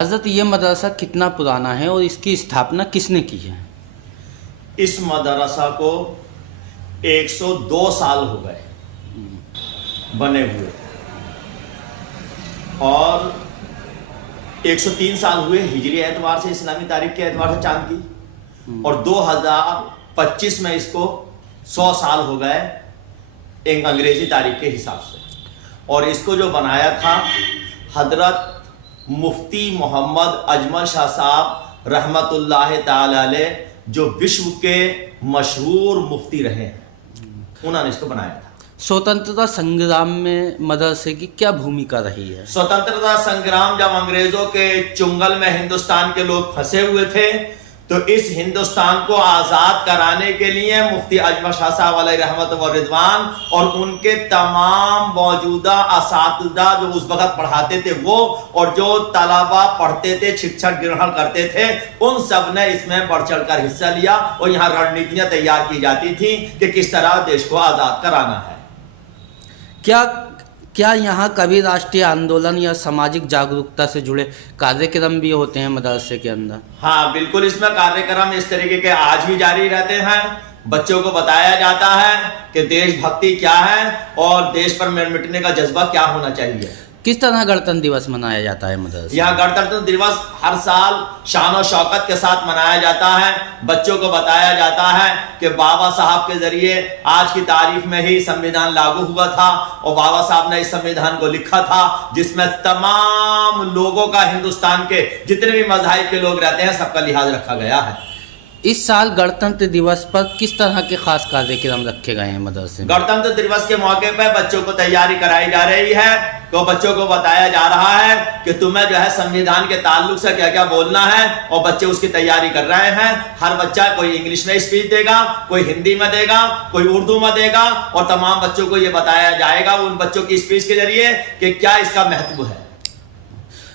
हज़रत ये मदरसा कितना पुराना है और इसकी स्थापना किसने की है? इस मदरसा को 102 साल हो गए बने हुए और 103 साल हुए हिजरी एतबार से, इस्लामी तारीख के एतबार से चांद की, और 2025 में इसको 100 साल हो गए एक अंग्रेजी तारीख के हिसाब से। और इसको जो बनाया था हजरत मुफ्ती मोहम्मद अजमल शाह साहब रहमतुल्लाह ताला अलैह, जो विश्व के मशहूर मुफ्ती रहे हैं, उन्होंने इसको बनाया था। स्वतंत्रता संग्राम में मदरसे की क्या भूमिका रही है? स्वतंत्रता संग्राम जब अंग्रेजों के चुंगल में हिंदुस्तान के लोग फंसे हुए थे, तो इस हिंदुस्तान को आज़ाद कराने के लिए मुफ्ती अजमल शाह साहब अलैहि रहमत व रिदवान और उनके तमाम मौजूदा असातिज़ा जो उस वक्त पढ़ाते थे वो, और जो तलबा पढ़ते थे, शिक्षा ग्रहण करते थे, उन सब ने इसमें बढ़ चढ़ कर हिस्सा लिया और यहाँ रणनीतियां तैयार की जाती थी कि किस तरह देश को आज़ाद कराना है। क्या यहाँ कभी राष्ट्रीय आंदोलन या सामाजिक जागरूकता से जुड़े कार्यक्रम भी होते हैं मदरसे के अंदर? हाँ बिल्कुल, इसमें कार्यक्रम इस तरीके के आज भी जारी रहते हैं। बच्चों को बताया जाता है कि देशभक्ति क्या है और देश पर मिटने का जज्बा क्या होना चाहिए। किस तरह गणतंत्र दिवस मनाया जाता है मदरसे? यहाँ गणतंत्र दिवस हर साल शान और शौकत के साथ मनाया जाता है। बच्चों को बताया जाता है कि बाबा साहब के जरिए आज की तारीख में ही संविधान लागू हुआ था और बाबा साहब ने इस संविधान को लिखा था जिसमें तमाम लोगों का, हिंदुस्तान के जितने भी मज़ाहिब के लोग रहते हैं, सबका लिहाज रखा गया है। इस साल गणतंत्र दिवस पर किस तरह के खास कार्यक्रम रखे गए हैं मदरसे में? गणतंत्र दिवस के मौके पर बच्चों को तैयारी कराई जा रही है, तो बच्चों को बताया जा रहा है कि तुम्हें जो है संविधान के ताल्लुक से क्या क्या बोलना है, और बच्चे उसकी तैयारी कर रहे हैं। हर बच्चा कोई इंग्लिश में स्पीच देगा, कोई हिंदी में देगा, कोई उर्दू में देगा, और तमाम बच्चों को ये बताया जाएगा उन बच्चों की स्पीच के जरिए कि क्या इसका महत्व है।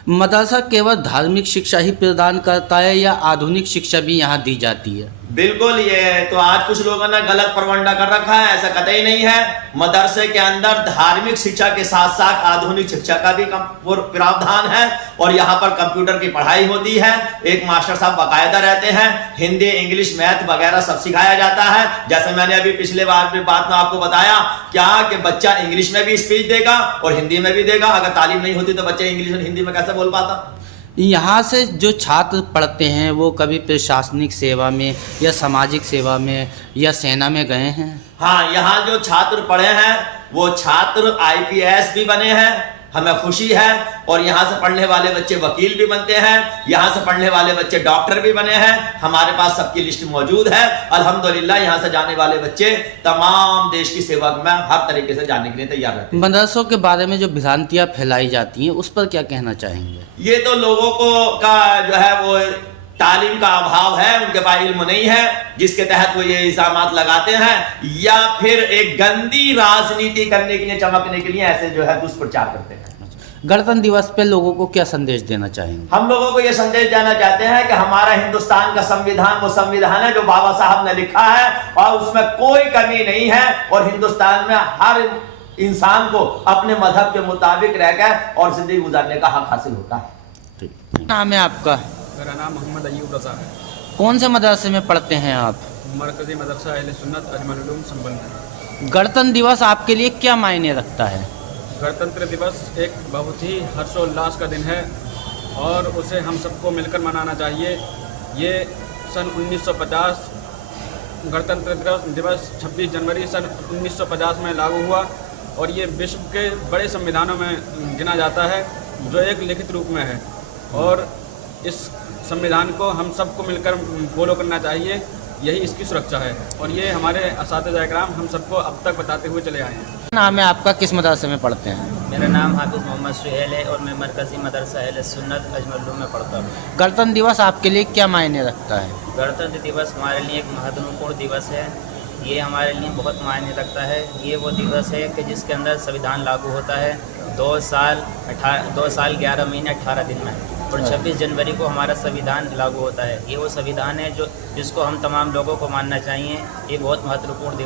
मदरसा केवल धार्मिक शिक्षा ही प्रदान करता है या आधुनिक शिक्षा भी यहाँ दी जाती है? बिल्कुल, ये तो आज कुछ लोगों ने गलत प्रवंडा कर रखा है, ऐसा कतई नहीं है। मदरसे के अंदर धार्मिक शिक्षा के साथ साथ आधुनिक शिक्षा का भी प्रावधान है और यहाँ पर कंप्यूटर की पढ़ाई होती है। एक मास्टर साहब बाकायदा रहते हैं, हिंदी, इंग्लिश, मैथ वगैरह सब सिखाया जाता है। जैसे मैंने अभी पिछले बात में आपको बताया क्या कि बच्चा इंग्लिश में भी स्पीच देगा और हिंदी में भी देगा। अगर तालीम नहीं होती तो बच्चा इंग्लिश और हिंदी में कैसे बोल पाता। यहाँ से जो छात्र पढ़ते हैं वो कभी प्रशासनिक सेवा में या सामाजिक सेवा में या सेना में गए हैं? हाँ, यहाँ जो छात्र पढ़े हैं वो छात्र IPS भी बने हैं, हमें खुशी है। और यहाँ से पढ़ने वाले बच्चे वकील भी बनते हैं, यहाँ से पढ़ने वाले बच्चे डॉक्टर भी बने हैं। हमारे पास सबकी लिस्ट मौजूद है अल्हम्दुलिल्लाह। यहाँ से जाने वाले बच्चे तमाम देश की सेवा में हर तरीके से जाने के लिए तैयार रहते हैं। मदरसों के बारे में जो भ्रांतियाँ फैलाई जाती हैं उस पर क्या कहना चाहेंगे? ये तो लोगों को का जो है वो तालीम का अभाव है, उनके पास इल्म नहीं है जिसके तहत वो ये इल्जामात लगाते हैं, या फिर एक गंदी राजनीति करने के लिए, चमकने के लिए ऐसे जो है दुष्प्रचार करते हैं। गणतंत्र दिवस पे लोगों को क्या संदेश देना चाहेंगे? हम लोगों को ये संदेश देना चाहते हैं कि हमारा हिंदुस्तान का संविधान वो संविधान है जो बाबा साहब ने लिखा है और उसमें कोई कमी नहीं है, और हिंदुस्तान में हर इंसान को अपने मजहब के मुताबिक रहकर और जिंदगी गुजारने का हक हासिल होता है। नाम है आपका? मेरा नाम मोहम्मद अय्यूब रज़ा है। कौन से मदरसे में पढ़ते हैं आप? मरकज़ी मदरसा अहले सुन्नत अजमल उलूम संबल। गणतंत्र दिवस आपके लिए क्या मायने रखता है? गणतंत्र दिवस एक बहुत ही हर्षोल्लास का दिन है और उसे हम सबको मिलकर मनाना चाहिए। ये सन 1950 गणतंत्र दिवस 26 जनवरी सन 1950 में लागू हुआ और ये विश्व के बड़े संविधानों में गिना जाता है जो एक लिखित रूप में है, और इस संविधान को हम सबको मिलकर फॉलो करना चाहिए। यही इसकी सुरक्षा है और ये हमारे असातिज़ा इकराम हम सबको अब तक बताते हुए चले आए हैं। नाम है आपका? किस मदरसे में पढ़ते हैं? मेरा नाम हाफिज़ मोहम्मद सुहेल है और मैं मरकज़ी मदरसा अहले सुन्नत अजमल उलूम में पढ़ता हूँ। गणतंत्र दिवस आपके लिए क्या मायने रखता है? गणतंत्र दिवस हमारे लिए एक महत्वपूर्ण दिवस है। ये हमारे लिए बहुत मायने रखता है। ये वो दिवस है कि जिसके अंदर संविधान लागू होता है 2 साल 11 महीने 18 दिन में, और 26 जनवरी को हमारा संविधान लागू होता है। ये वो संविधान है जो जिसको हम तमाम लोगों को मानना चाहिए। ये बहुत महत्वपूर्ण दिवस